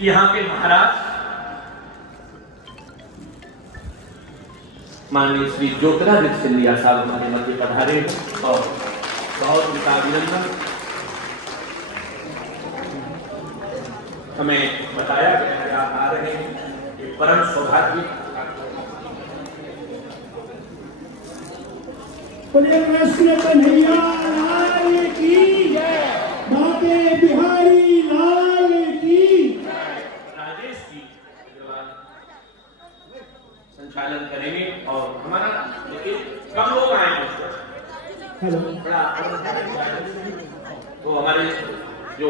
यहाँ के महाराज माननीय श्री ज्योतिरादित्य सिंधिया साहब हमारे मध्य पधारे और बहुत उनका अभिनंदन। हमें बताया गया कि आप आ रहे हैं, ये परम सौभाग्य। कृष्ण कन्हैया लाल की जय, बाके बिहारी लाल की। राजेश जी संचालन करेंगे और हमारा देखिए कम लोग आए हैं, हेलो, तो हमारे जो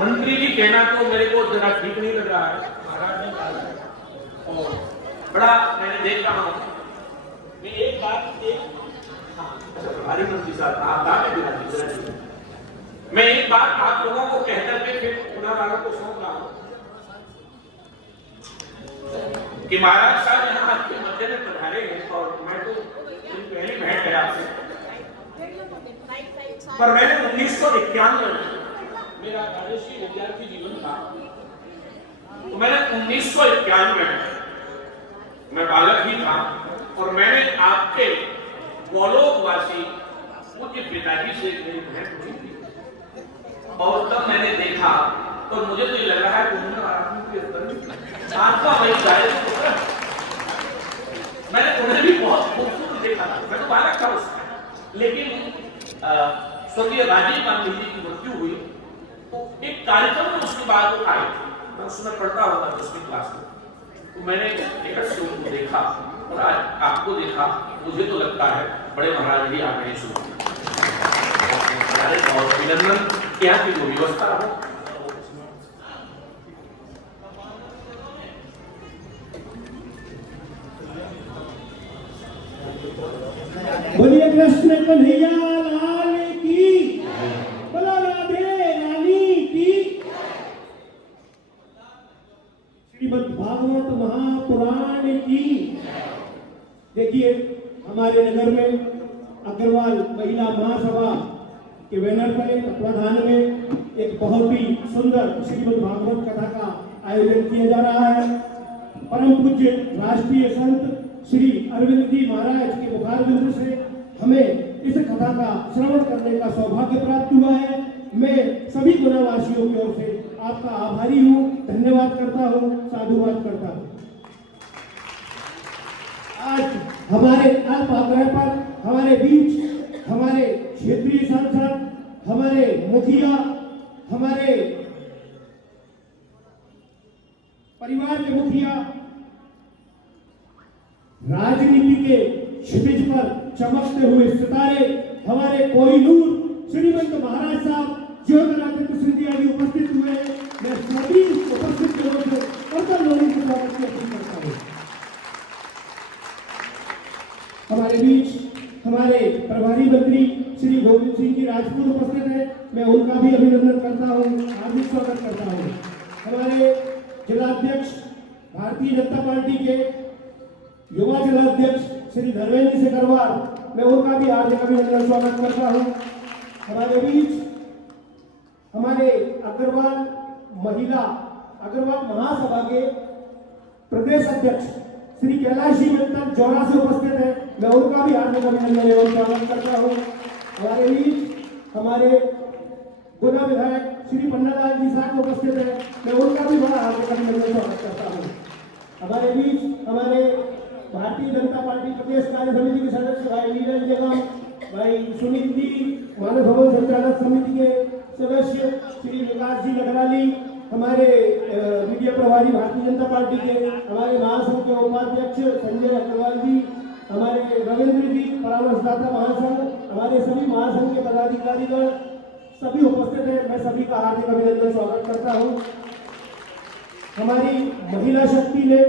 मंत्री जी कहना तो मेरे को जरा ठीक नहीं लग रहा है, और बड़ा मैंने देख रहा हूँ। मैं एक बात भारी मंत्री साहब आप मैं एक बात आप लोगों को कहकर के फिर पुनः वालों को सौंप रहा हूँ कि महाराज साहब यहाँ आपके मध्य में पधारे हैं और मैं तो पहले भेंट गया आपसे, पर मैंने 1991 मेरा राजस्वी विद्यार्थी जीवन था, तो मैंने 1991 में बालक ही था और मैंने आपके गोलोकवासी पूज्य पिताजी से मेरी भेंट हुई थी, और तब मैंने देखा तो मुझे तो ये लग रहा है आपका वही जाए। मैंने उन्हें भी बहुत खूबसूरत देखा था, मैं तो बालक था उसमें, लेकिन स्वर्गीय राजीव गांधी जी की मृत्यु हुई तो एक कार्यक्रम में उसके बाद वो आए, मैं उसमें पढ़ता होगा 10वीं क्लास में, तो मैंने निकट से उनको देखा और आज आपको देखा, मुझे तो लगता है बड़े महाराज भी आप नहीं सुनते और अभिनंदन क्या की जो व्यवस्था हो। बोलिए कृष्ण कन्हैया लाल की, बोला राधे रानी की। श्रीमद् भागवत महापुराण की। देखिए हमारे नगर में अग्रवाल महिला महासभा के बैनर तले तत्वाधान में एक बहुत ही सुंदर श्रीमद् भागवत कथा का आयोजन किया जा रहा है। परम पूज्य राष्ट्रीय संत श्री अरविंद जी महाराज के मुखारबिंद से हमें इस कथा का श्रवण करने का सौभाग्य प्राप्त हुआ है। मैं सभी गुनावासियों की ओर से आपका आभारी हूँ, धन्यवाद करता हूँ, साधुवाद करता हूँ। आज हमारे अल्प आग्रह पर हमारे बीच हमारे क्षेत्रीय सांसद, हमारे मुखिया, हमारे परिवार के मुखिया, राजनीति के क्षितिज पर चमकते हुए सितारे हमारे कोहिनूर श्रीमंत महाराज साहब ज्योतिरादित्य सिंधिया जी उपस्थित हुए। मैं सभी उपस्थित लोगों को कर्तव्य लोगों के स्वागत की अपील करता हूँ। हमारे बीच हमारे प्रभारी मंत्री श्री गोविंद सिंह जी राजपूत उपस्थित है, मैं उनका भी अभिनंदन करता हूँ, हार्दिक स्वागत करता हूँ। हमारे जिलाध्यक्ष भारतीय जनता पार्टी के युवा जिलाध्यक्ष श्री धर्मेंद्र सेकरवार, मैं उनका भी हार्दिक अभिनंदन स्वागत करता हूँ। हमारे बीच हमारे अग्रवाल महासभा के प्रदेश अध्यक्ष श्री कैलाश जी मित्तल जौरा से उपस्थित है, मैं उनका भी हार्दिक अभिनंदन एवं स्वागत करता हूँ। हमारे बीच हमारे गुना विधायक श्री पन्नालाल जी साहब उपस्थित है, मैं उनका भी बड़ा हार्दिक अभिनंदन स्वागत करता हूँ। हमारे बीच हमारे भारतीय जनता पार्टी प्रदेश कार्य समिति के सदस्य भाई नीरज निगम, भाई सुनील जी, मानव भवन संचालक समिति के सदस्य श्री विकास जी लगराली, हमारे मीडिया प्रभारी भारतीय जनता पार्टी के, हमारे महासंघ के उपाध्यक्ष संजय अग्रवाल जी, हमारे रविंद्र जी परामर्शदाता महासंघ, हमारे सभी महासंघ के पदाधिकारीगण सभी उपस्थित हैं, मैं सभी का हार्दिक अभिनंदन स्वागत करता हूँ। हमारी महिला शक्ति ने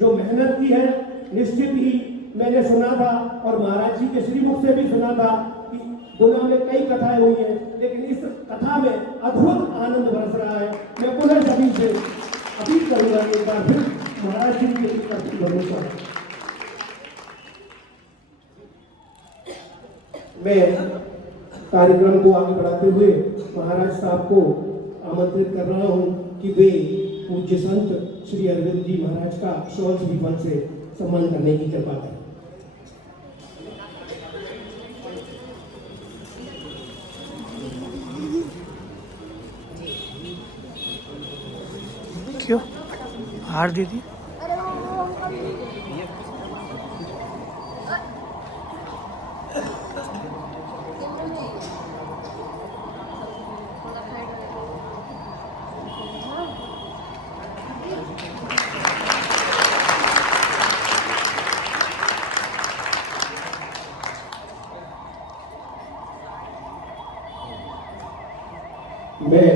जो मेहनत की है, निश्चित ही मैंने सुना था और महाराज जी के श्रीमुख से भी सुना था कि गुना में कई कथाएं हुई हैं, लेकिन इस कथा में अद्भुत आनंद बरस रहा है। मैं पुनः सभी से अपील करूंगा एक बार फिर महाराज जी की भरोसा। मैं कार्यक्रम को आगे बढ़ाते हुए महाराज साहब को आमंत्रित कर रहा हूं कि वे पूज्य संत श्री अरविंद जी महाराज का शॉर्ट विमान से सम्मान करने की कृपा करें। क्यों हार दे दी? मैं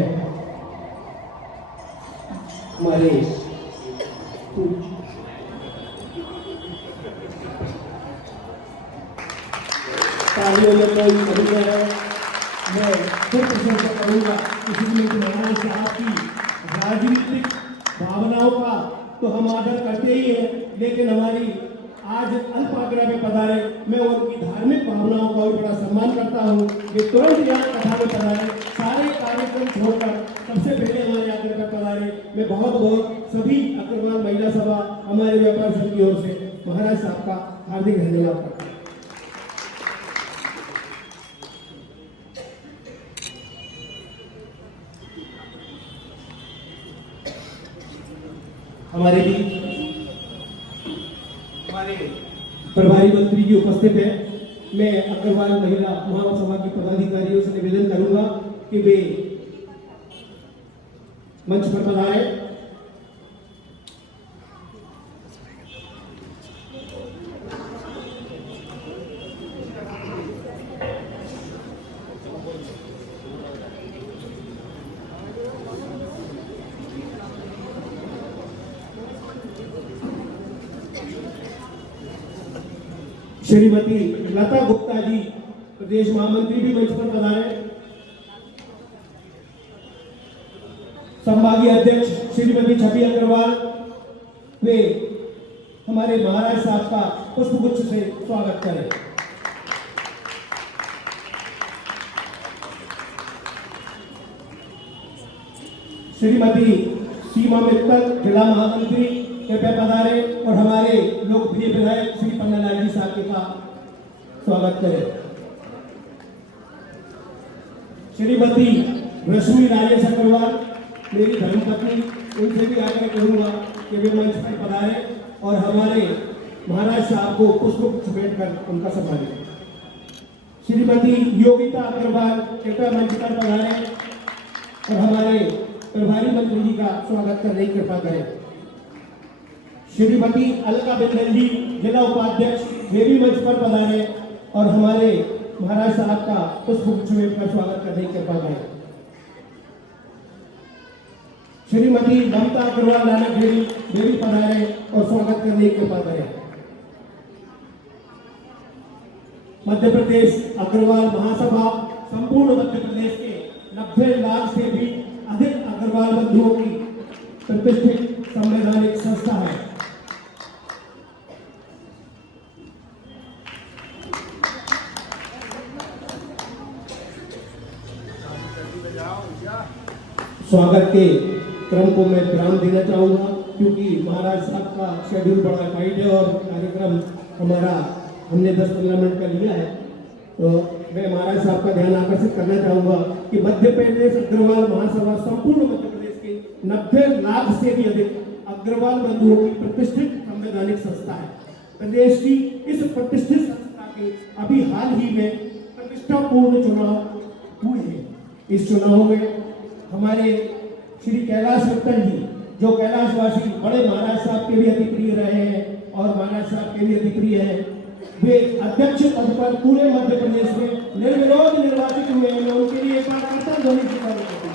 हमारे तालियों में कोई कमी है, मैं फिर प्रशंसा करूंगा। इसलिए कि महाराज साहब की राजनीतिक भावनाओं का तो हम आदर करते ही हैं, लेकिन हमारी आज अल्पाग्रह में पधारे, मैं उनकी धार्मिक भावनाओं का भी बड़ा सम्मान करता हूँ। ये तुरंत यहाँ कथा में पधारे, सारे कार्यक्रम छोड़कर सबसे पहले हमारे आग्रह में पधारे। मैं बहुत बहुत सभी अग्रवाल महिला सभा हमारे व्यापार संघ की ओर से महाराज साहब का हार्दिक धन्यवाद करता हूँ। हमारे भी हमारे प्रभारी मंत्री जी उपस्थित है। मैं अग्रवाल महिला महासभा की पदाधिकारियों से निवेदन करूंगा कि वे मंच पर पधारे। श्रीमती लता गुप्ता जी प्रदेश महामंत्री भी मंच पर पधारे। संभागीय अध्यक्ष श्रीमती छवि अग्रवाल वे हमारे महाराज साहब का पुष्पगुच्छ से स्वागत करें। श्रीमती सीमा मित्तल जिला महामंत्री कृपया पधारे और हमारे लोकप्रिय विधायक श्री पन्नालाल जी साहब का स्वागत करें। श्रीमती रश्मि राजेश अग्रवाल मेरी धर्मपत्नी, उनसे भी आग्रह करूंगा कि वे मंच पर पधारे और हमारे महाराज साहब को पुष्पगुच्छ भेंट कर उनका सम्मान करें। श्रीमती योगिता अग्रवाल कृपया मंच पर पधारे और हमारे प्रभारी मंत्री जी का स्वागत करने की कृपा करें। श्रीमती अलका बिंदल जी जिला उपाध्यक्ष वे भी मंच पर पधारे और हमारे महाराज साहब का पुष्पगुच्छ भेंट स्वागत करने की कृपा करें। श्रीमती ममता अग्रवाल नानक वे भी पधारे और स्वागत करने की कृपा करें। मध्य प्रदेश अग्रवाल महासभा संपूर्ण मध्य प्रदेश के 90 लाख से भी अधिक अग्रवाल बंधुओं की प्रतिष्ठित संवैधानिक संस्था है। स्वागत के क्रम को मैं विराम देना चाहूंगा क्योंकि महाराज साहब का शेड्यूल बड़ा टाइट है और कार्यक्रम हमारा हमने 10-15 मिनट का लिया है। तो मैं महाराज साहब का ध्यान आकर्षित करना चाहूंगा कि मध्य प्रदेश अग्रवाल महासभा संपूर्ण मध्य प्रदेश के 90 लाख से भी अधिक अग्रवाल बंधुओं की प्रतिष्ठित संवैधानिक संस्था है। प्रदेश की इस प्रतिष्ठित संस्था के अभी हाल ही में प्रतिष्ठापूर्ण चुनाव हुए हैं। इस चुनाव में हमारे श्री कैलाश मित्तल जी जो कैलाशवासी बड़े महाराज साहब के भी अति प्रिय रहे हैं और महाराज साहब के भी अति प्रिय हैं, वे अध्यक्ष पद पर पूरे मध्य प्रदेश में निर्विरोध निर्वाचित हुए हैं। मैं उनके लिए एक बार कर्तव्य ध्वनि से करता हूं।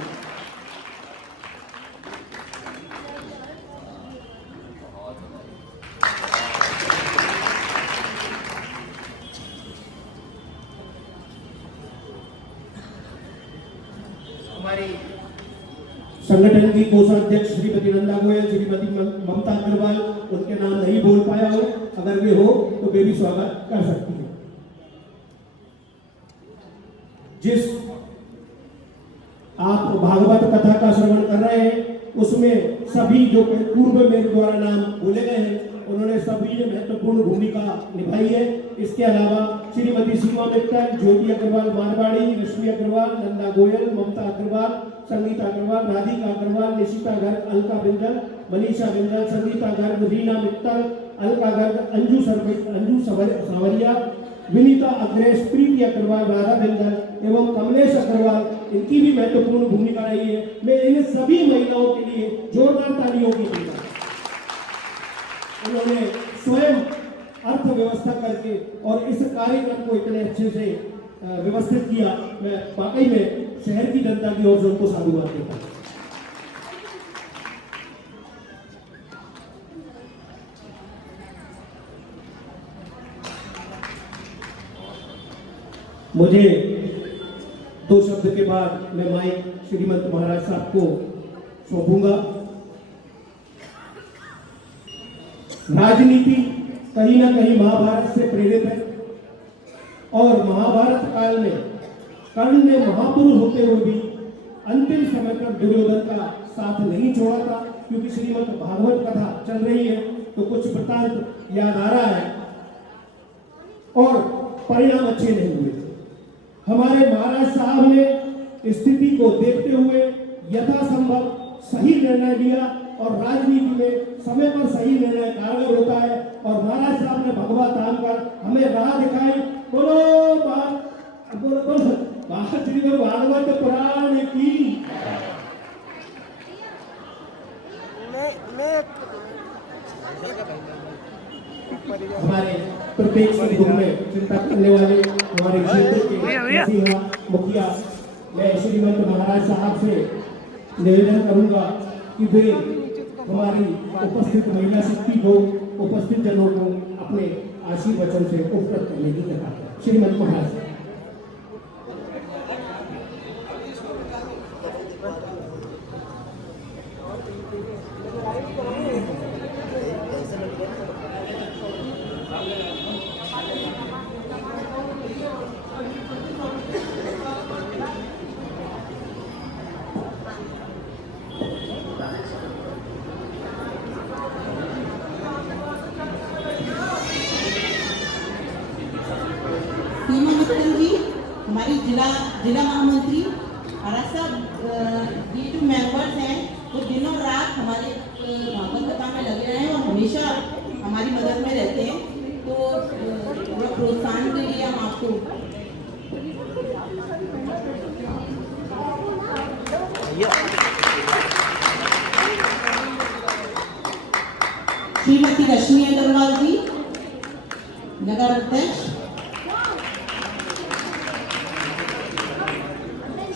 हमारी संगठन की कोषाध्यक्ष श्रीमती नंदा गोयल, श्रीमती ममता अग्रवाल, उनके नाम नहीं बोल पाया हो, अगर वे हो तो वे भी स्वागत कर सकती है। जिस आप भागवत कथा का श्रवण कर रहे हैं उसमें सभी जो पूर्व मेरे द्वारा नाम बोले गए हैं उन्होंने सभी ने महत्वपूर्ण भूमिका निभाई है। इसके अलावा श्रीमती सीमा मित्तल, ज्योति अग्रवाल मारवाड़ी, रश्मि अग्रवाल, नंदा गोयल, ममता अग्रवाल, संगीता अग्रवाल, राधिका अग्रवाल, निशिता गर्ग, अलका बिंदल, मनीषा बिंदल, संगीता गर्ग, रीना मित्तल, अलका गर्ग, अंजू सावरिया, विनीता अग्रेश, प्रीति अग्रवाल, राधा बिंदल एवं कमलेश अग्रवाल, इनकी भी महत्वपूर्ण भूमिका रही है। मैं इन सभी महिलाओं के लिए जोरदार तालियों की दूंगा। उन्होंने स्वयं अर्थव्यवस्था करके और इस कार्यक्रम को इतने अच्छे से व्यवस्थित किया। मैं वाकई में शहर की जनता की ओर से उनको साधुवाद देता हूं। मुझे 2 शब्द के बाद मैं माइक श्रीमंत महाराज साहब को सौंपूंगा। राजनीति कहीं ना कहीं महाभारत से प्रेरित है और महाभारत काल में कर्ण ने महापुरुष होते हुए भी अंतिम समय तक दुर्योधन का साथ नहीं छोड़ा था, क्योंकि श्रीमद् भागवत कथा चल रही है तो कुछ वृत्तांत याद आ रहा है और परिणाम अच्छे नहीं हुए। हमारे महाराज साहब ने स्थिति को देखते हुए यथासंभव सही निर्णय लिया और राजनीति में समय पर सही निर्णय कारगर होता है और महाराज साहब ने भगवा तान कर हमें राह दिखाई। बोलो श्रीमद् भागवत पुराण की। हमारे प्रत्येक सुख में चिंता करने वाले हमारे क्षेत्र के मुखिया, मैं श्रीमंत महाराज साहब से निवेदन करूंगा कि वे हमारी उपस्थित महिला शक्ति को, उपस्थित जनों को अपने आशीर्वचन से उपकृत करने की कृपा करें। श्रीमंत महाराज। सीमा मित्तल जी, हमारी जिला महामंत्री महाराज साहब, ये जो मेंबर्स हैं वो दिनों रात हमारे भागवत कथा में लगे रहे हैं और हमेशा हमारी मदद में रहते हैं, तो थोड़ा प्रोत्साहन के लिए हम आपको श्रीमती रश्मि अग्रवाल जी, नगर अध्यक्ष,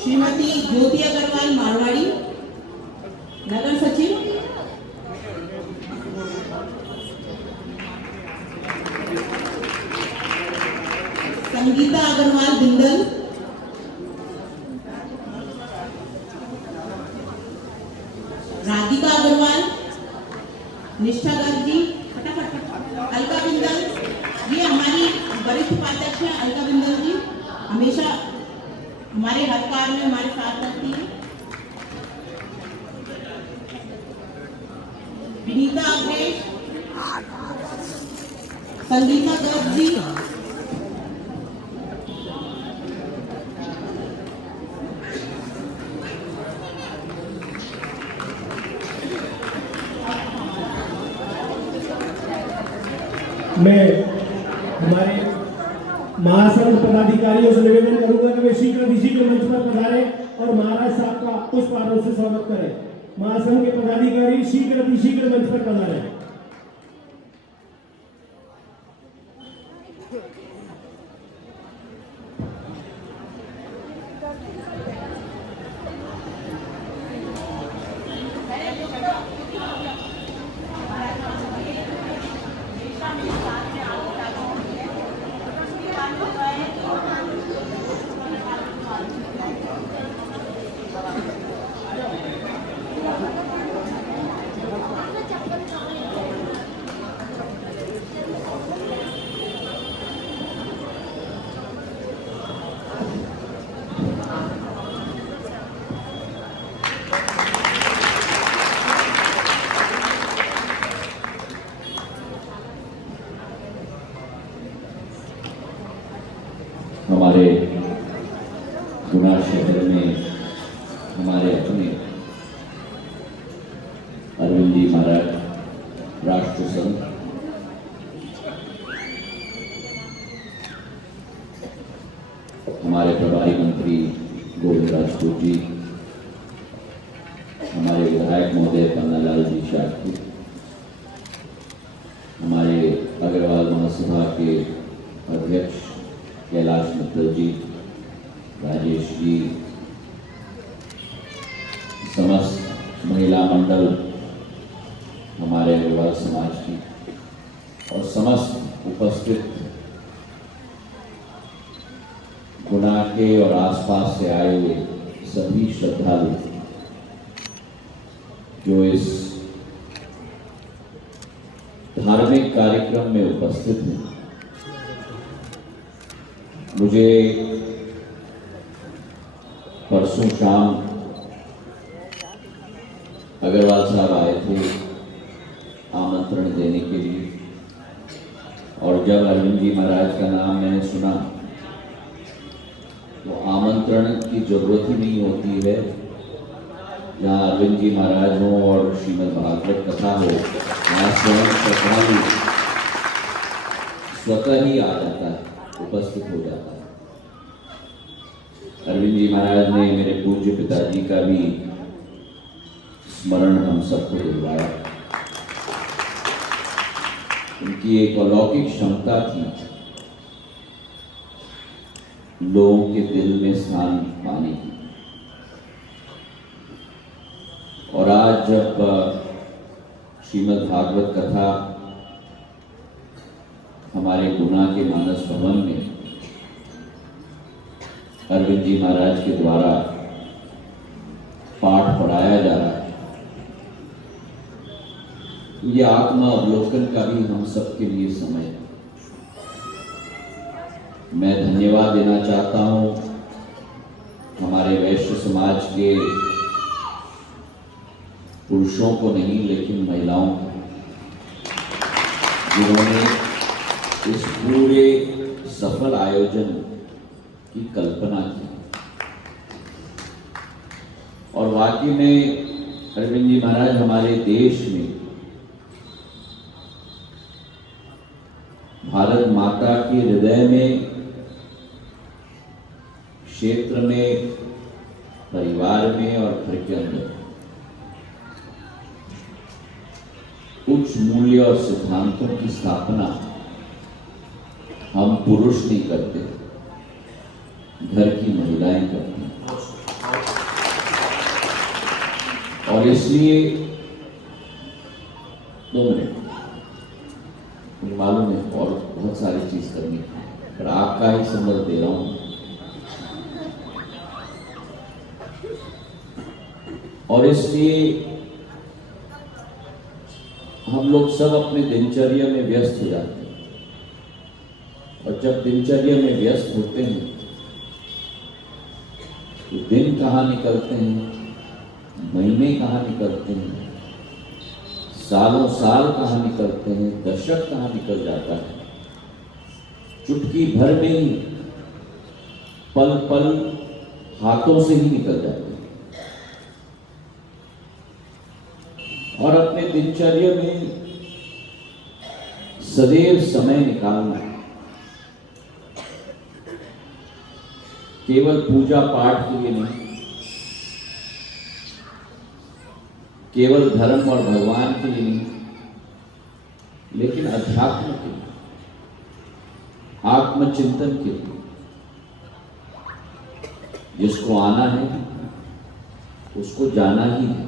श्रीमती ज्योति अग्रवाल मारवाड़ी, नगर सचिव, संगीता अग्रवाल बिंदल, राधिका अग्रवाल, निष्ठा गर्ग जी, अलका बिंदल, ये हमारी वरिष्ठ उपाध्यक्ष हैं। अलका बिंदल जी हमेशा हमारे हर कार्य में हमारे साथ रहती है। विनीता अग्रेश, संगीता गर्ग जी, मैं हमारे महासंघ पदाधिकारियों से निवेदन करूंगा कि वे शीघ्र मंच पर पधारे और महाराज साहब का पुष्पार्घ्य से स्वागत करें। महासंघ के पदाधिकारी शीघ्र मंच पर पधारे। हमारे गुना शहर में हमारे अपने अरविंद जी महाराज राष्ट्र संत, हमारे प्रभारी मंत्री गोविंद राजपूत जी, हमारे विधायक महोदय पन्नालाल जी शास्त्री, हमारे अग्रवाल महासभा के अध्यक्ष कैलाश मित्तल जी, राजेश जी, समस्त महिला मंडल, हमारे अग्रवाल समाज की और समस्त उपस्थित गुना के और आसपास से आए हुए सभी श्रद्धालु जो इस धार्मिक कार्यक्रम में उपस्थित हैं। मुझे परसों शाम अग्रवाल साहब आए थे आमंत्रण देने के लिए, और जब अरविंद जी महाराज का नाम मैंने सुना तो आमंत्रण की जरूरत ही नहीं होती है। जहाँ अरविंद जी महाराज हों और श्रीमद् भागवत कथा हो, वहाँ स्वयं श्रद्धालु स्वतः ही आ जाता है, उपस्थित हो जाता है। अरविंद जी महाराज ने मेरे पूज्य पिताजी का भी स्मरण हम सबको दिलवाया। उनकी एक अलौकिक क्षमता थी लोगों के दिल में स्थान पाने की, और आज जब श्रीमद् भागवत कथा हमारे गुना के मानस भवन में अरविंद जी महाराज के द्वारा पाठ पढ़ाया जा रहा है, ये आत्मा अवलोकन का भी हम सबके लिए समय है। मैं धन्यवाद देना चाहता हूं हमारे वैश्य समाज के पुरुषों को नहीं, लेकिन महिलाओं को, जिन्होंने इस पूरे सफल आयोजन की कल्पना की। और वाकई में अरविंद जी महाराज हमारे देश में भारत माता के हृदय में, क्षेत्र में, परिवार में और घर के अंदर उच्च मूल्य और सिद्धांतों की स्थापना हम पुरुष नहीं करते, घर की महिलाएं करती हैं। और इसलिए 2 मिनट, मुझे मालूम है और बहुत सारी चीज करनी है, पर आपका ही संदर्भ दे रहा हूं। और इसलिए हम लोग सब अपने दिनचर्या में व्यस्त हो जाते हैं, और जब दिनचर्या में व्यस्त होते हैं तो दिन कहाँ निकलते हैं, महीने कहाँ निकलते हैं, सालों साल कहाँ निकलते हैं, दशक कहाँ निकल जाता है। चुटकी भर में ही पल पल हाथों से ही निकल जाते हैं। और अपने दिनचर्या में सदैव समय निकालना, केवल पूजा पाठ के लिए नहीं, केवल धर्म और भगवान के लिए नहीं, लेकिन अध्यात्म के लिए, आत्मचिंतन के लिए। जिसको आना है उसको जाना ही है,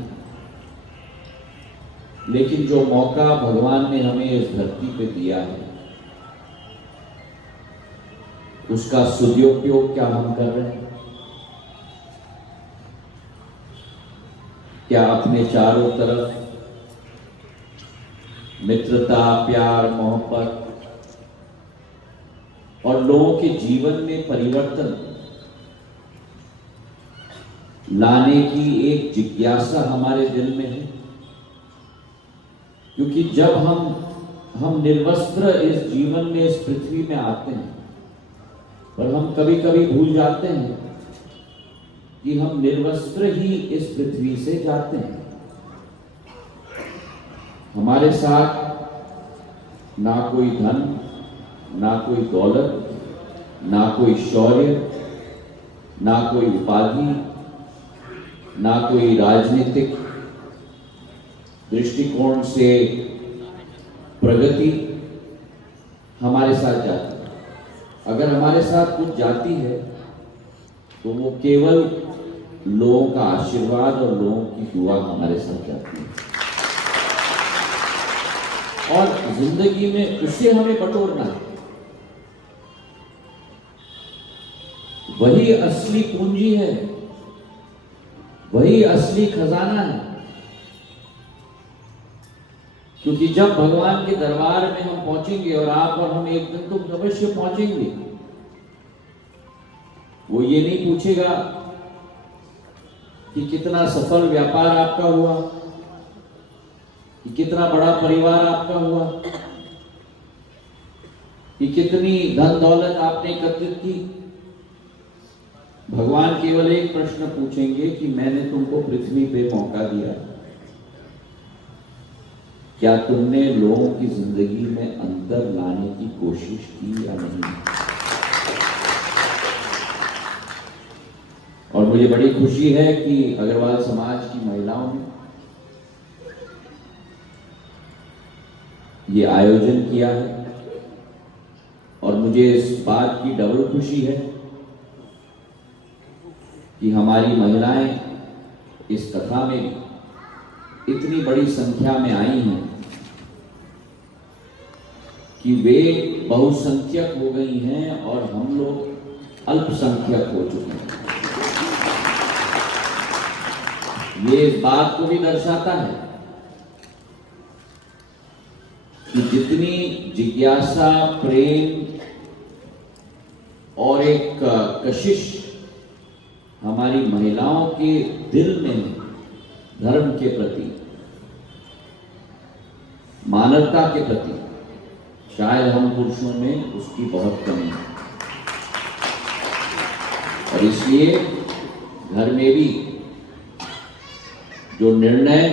लेकिन जो मौका भगवान ने हमें इस धरती पे दिया है उसका सदुपयोग क्या हम कर रहे हैं? क्या अपने चारों तरफ मित्रता, प्यार, मोहब्बत और लोगों के जीवन में परिवर्तन लाने की एक जिज्ञासा हमारे दिल में है? क्योंकि जब हम निर्वस्त्र इस जीवन में, इस पृथ्वी में आते हैं पर हम कभी कभी भूल जाते हैं कि हम निर्वस्त्र ही इस पृथ्वी से जाते हैं। हमारे साथ ना कोई धन, ना कोई दौलत, ना कोई शौर्य, ना कोई उपाधि, ना कोई राजनीतिक दृष्टिकोण से प्रगति हमारे साथ जाती है। अगर हमारे साथ कुछ जाती है तो वो केवल लोगों का आशीर्वाद और लोगों की दुआ हमारे साथ जाती है। और जिंदगी में उससे हमें बटोरना है। वही असली पूंजी है, वही असली खजाना है। क्योंकि जब भगवान के दरबार में हम पहुंचेंगे, और आप और हम एक दिन तो अवश्य पहुंचेंगे, वो ये नहीं पूछेगा कि कितना सफल व्यापार आपका हुआ, कि कितना बड़ा परिवार आपका हुआ, कि कितनी धन दौलत आपने एकत्रित की। भगवान केवल एक प्रश्न पूछेंगे कि मैंने तुमको पृथ्वी पे मौका दिया, क्या तुमने लोगों की जिंदगी में अंतर लाने की कोशिश की या नहीं। और मुझे बड़ी खुशी है कि अग्रवाल समाज की महिलाओं ने ये आयोजन किया है, और मुझे इस बात की डबल खुशी है कि हमारी महिलाएं इस कथा में इतनी बड़ी संख्या में आई हैं कि वे बहुसंख्यक हो गई हैं और हम लोग अल्पसंख्यक हो चुके हैं। ये इस बात को भी दर्शाता है कि जितनी जिज्ञासा, प्रेम और एक कशिश हमारी महिलाओं के दिल में धर्म के प्रति, मानवता के प्रति, शायद हम पुरुषों में उसकी बहुत कमी है। और इसलिए घर में भी जो निर्णय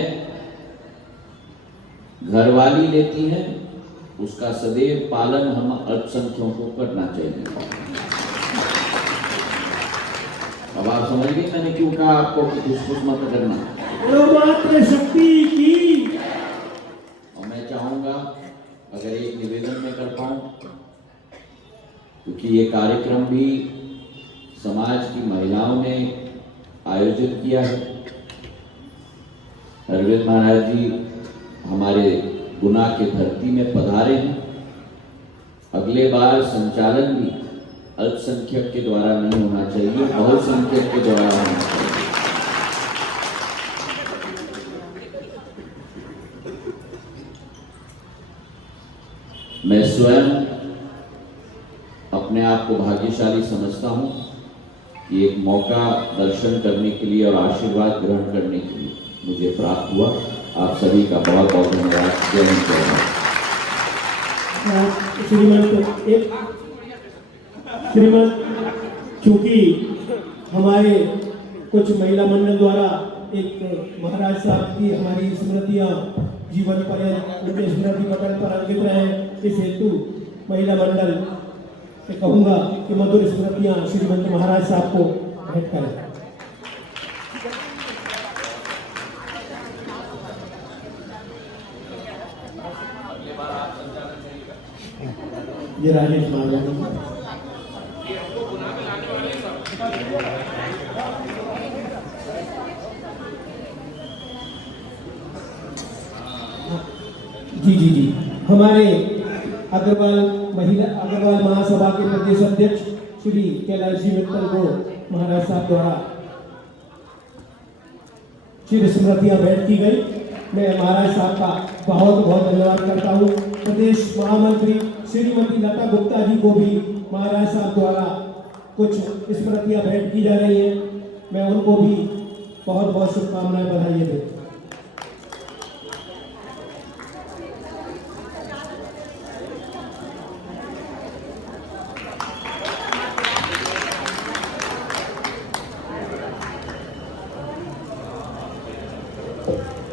घरवाली लेती हैं उसका सदैव पालन हम अल्पसंख्यकों को करना चाहिए। अब आप समझ गए मैंने क्यों कहा आपको खुश मत करना। मात्र शक्ति की। और मैं चाहूंगा अगर एक निवेदन में कर पाऊं, क्योंकि ये कार्यक्रम भी समाज की महिलाओं ने आयोजित किया है। अरविंद महाराज जी हमारे गुना के धरती में पधारे हैं। अगले बार संचालन भी अल्पसंख्यक के द्वारा नहीं होना चाहिए, बहुसंख्यक के द्वारा होना चाहिए। मैं स्वयं अपने आप को भाग्यशाली समझता हूं कि एक मौका दर्शन करने के लिए और आशीर्वाद ग्रहण करने के लिए मुझे प्राप्त हुआ। आप सभी का बहुत बहुत धन्यवाद। जय हिंद, जय भारत। श्रीमद, चूंकि हमारे कुछ महिला मंडल द्वारा एक महाराज साहब की हमारी स्मृतियां जीवन पर्यंत उनके स्मृति पटल पर अंकित रहे, इस हेतु महिला मंडल से कहूंगा कि मधुर स्मृतियां श्रीमंत महाराज साहब को भेंट करें। ये राजेश महाराज जी हमारे अग्रवाल महासभा के प्रदेश अध्यक्ष श्री कैलाश जी मित्तल को महाराज साहब द्वारा चिर स्मृतियां भेंट की गई। मैं महाराज साहब का बहुत बहुत धन्यवाद करता हूं। प्रदेश महामंत्री श्रीमती लता गुप्ता जी को भी महाराज साहब द्वारा कुछ स्मृतियां भेंट की जा रही है। मैं उनको भी बहुत बहुत शुभकामनाएं, बधाई देता हूं। है।